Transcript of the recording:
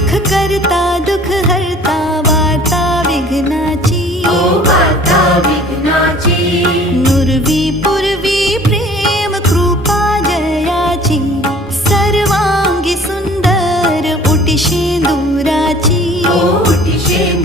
सुख करता दुख हरता वार्ता विघ्नाची, वार्ता विघ्नाची. नुरवी पूर्वी प्रेम कृपा जयाची, सर्वांगी सुंदर उटी शेंदुराची, उटी शेंदुराची.